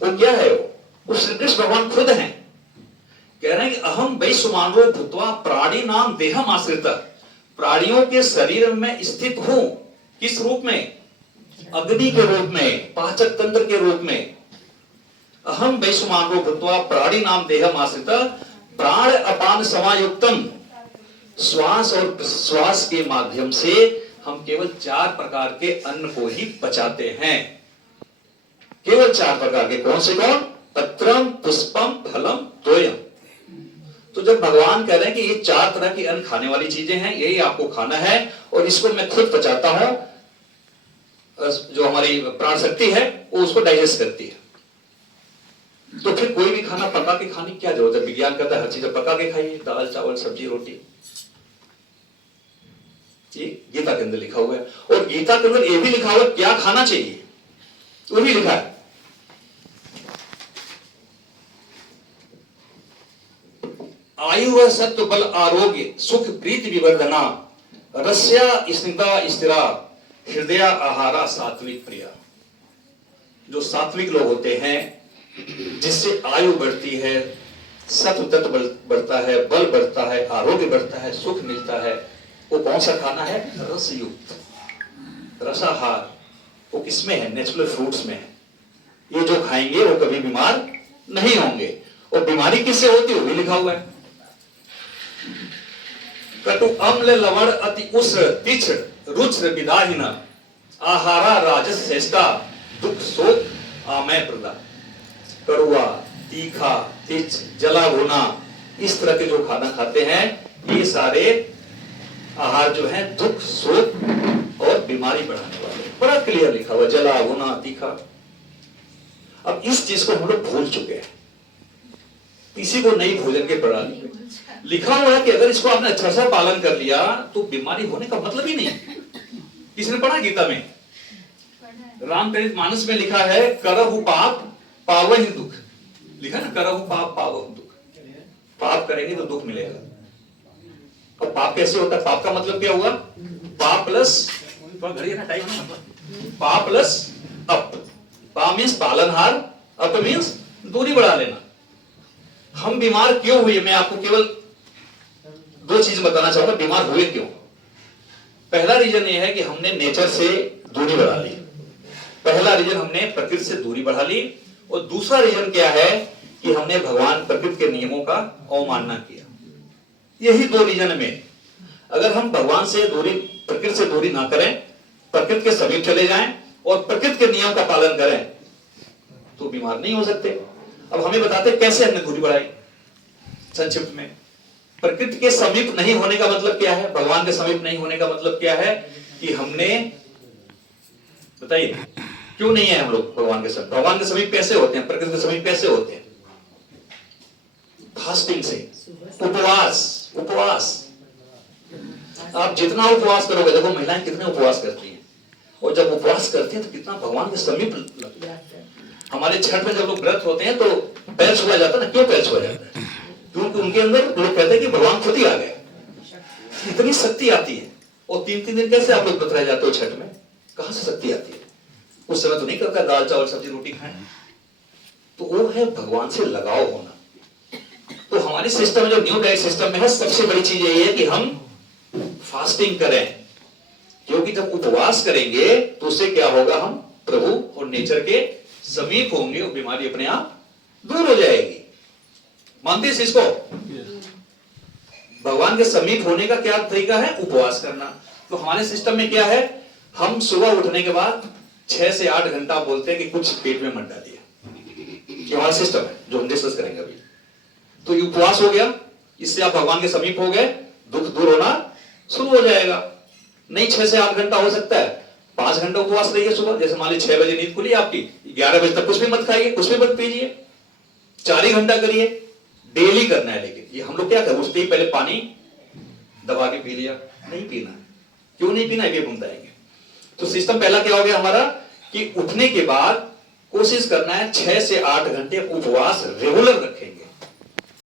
वो क्या है? वो श्री कृष्ण भगवान खुद हैं। कह रहे हैं कि अहम वैश्वानरो भूत्वा प्राणी नाम देहम आश्रित, प्राणियों के शरीर में स्थित हूं। किस रूप में? अग्नि के रूप में, पाचक तंत्र के रूप में। अहम वैश्वानरो भूत्वा प्राणी नाम देहम आश्रित प्राण अपान समायुक्तम, श्वास और श्वास के माध्यम से हम केवल 4 प्रकार के अन्न को ही पचाते हैं। केवल 4 प्रकार के। कौन से? कौन? पत्रम, पुष्पम, फलम, तोयम। तो जब भगवान कह रहे हैं कि ये 4 तरह की अन्न खाने वाली चीजें हैं, यही आपको खाना है और इसको मैं खुद पचाता हूं, जो हमारी प्राण शक्ति है वो उसको डाइजेस्ट करती है, तो फिर कोई भी खाना पका के खाने की क्या जरूरत है? विज्ञान कहता है हर चीज पका के खाइए, दाल, चावल, सब्जी, रोटी। ये गीता के अंदर लिखा हुआ है। और गीता के अंदर ये भी लिखा हुआ है क्या खाना चाहिए, वो भी लिखा है। आयु व सत्व बल आरोग्य सुख प्रीति विवर्धना रस्या स्निग्धा स्थिरा हृदय आहारा सात्विक प्रिया। जो सात्विक लोग होते हैं, जिससे आयु बढ़ती है, सत्व तत्व बढ़ता है, बल बढ़ता है, आरोग्य बढ़ता है, सुख मिलता है, वो कौन सा खाना है? रसयुक्त रसाहार। वो किसमें है? नेचुरल फ्रूट्स में है। ये जो खाएंगे वो कभी बीमार नहीं होंगे। और बीमारी किससे होती है वो भी लिखा हुआ है। कटु अम्ल लवण अति उष्ण तीक्ष्ण रुच्र विदाहीन आहारा राजस श्रेष्ठा दुख शोक आमय प्रदा। कड़ुआ, तीखा, तिच, जला भुना, इस तरह के जो खाना खाते हैं, ये सारे आहार जो है दुख, शोक और बीमारी बढ़ाने वाले। बड़ा क्लियर लिखा हुआ, जला भुना, तीखा। अब इस चीज को हम लोग भूल चुके हैं। किसी को नई भोजन के प्रणाली में लिखा हुआ है कि अगर इसको आपने अच्छा सा पालन कर लिया तो बीमारी होने का मतलब ही नहीं। किसने पढ़ा गीता में? रामचरित मानस में लिखा है करहु पाप पावहि दुख। लिखा ना, करहु पाप पावहि दुख। पाप करेंगे तो दुख मिलेगा। और पाप कैसे होता है? पाप का मतलब क्या हुआ? पाप प्लस पाप प्लस अप। पा मीन्स पालनहार, अप मीन्स दूरी बढ़ा लेना। हम बीमार क्यों हुए? मैं आपको केवल 2 चीज बताना चाहूंगा बीमार हुए क्यों। पहला रीजन यह है कि हमने नेचर से दूरी बढ़ा ली। पहला रीजन हमने प्रकृति से दूरी बढ़ा ली। और दूसरा रीजन क्या है कि हमने भगवान प्रकृति के नियमों का अवमानना किया। यही 2 रीजन में अगर हम भगवान से दूरी, प्रकृति से दूरी ना करें, प्रकृति के समीप चले जाएं और प्रकृति के नियम का पालन करें तो बीमार नहीं हो सकते। अब हमें बताते कैसे हमने दूरी बढ़ाई। संक्षिप्त में, प्रकृति के समीप नहीं होने का मतलब क्या है? भगवान के समीप नहीं होने का मतलब क्या है? कि हमने, बताइए क्यों नहीं है हम लोग भगवान के समीप? भगवान के समीप कैसे होते हैं? प्रकृति के समीप कैसे होते हैं? फास्टिंग से, उपवास। उपवास आप जितना उपवास करोगे, देखो महिलाएं कितने उपवास करती हैं, और जब उपवास करती हैं तो कितना भगवान के समीप लगता है। हमारे छठ में जब लोग व्रत होते हैं तो पैर छुआ जाता है ना। क्यों पैर छुआ जाता है? क्योंकि उनके अंदर लोग कहते हैं कि भगवान खुद ही आ गए। इतनी शक्ति आती है। और 3-3 दिन कैसे आप लोग व्रत रह जाते हो छठ में? कहां से शक्ति आती है? उस समय तो नहीं करता दाल चावल सब्जी रोटी खाएं। तो वो है भगवान से लगाव होना। तो हमारी सिस्टम जो न्यू डाइट सिस्टम में है, सबसे बड़ी चीज यही है कि हम फास्टिंग करें। क्योंकि जब उपवास करेंगे तो उससे क्या होगा? हम प्रभु और नेचर के समीप होंगे और बीमारी अपने आप दूर हो जाएगी। मानते हैं इसको? भगवान के समीप होने का क्या तरीका है? उपवास करना। तो हमारे सिस्टम में क्या है? हम सुबह उठने के बाद 6 से 8 घंटा बोलते हैं कि कुछ पेट में मत डालिए। ये हमारा सिस्टम है जो हम डिस्कस करेंगे अभी। तो ये उपवास हो गया, इससे आप भगवान के समीप हो गए, दुख दूर होना शुरू हो जाएगा। नहीं 6 से 8 घंटा हो सकता है, 5 घंटा उपवास रहिए सुबह। जैसे मान ली 6 बजे नींद खुली आपकी, 11 बजे तक कुछ भी मत खाइए, कुछ भी मत पीजिए, 4 ही घंटा करिए। डेली करना है। लेकिन ये हम लोग क्या करें? उठते ही पहले पानी दबा के पी लिया। नहीं पीना है। क्यों नहीं पीना है ये हम बताएंगे। तो सिस्टम पहला क्या हो गया हमारा कि उठने के बाद कोशिश करना है 6 से 8 घंटे उपवास रेगुलर रखेंगे।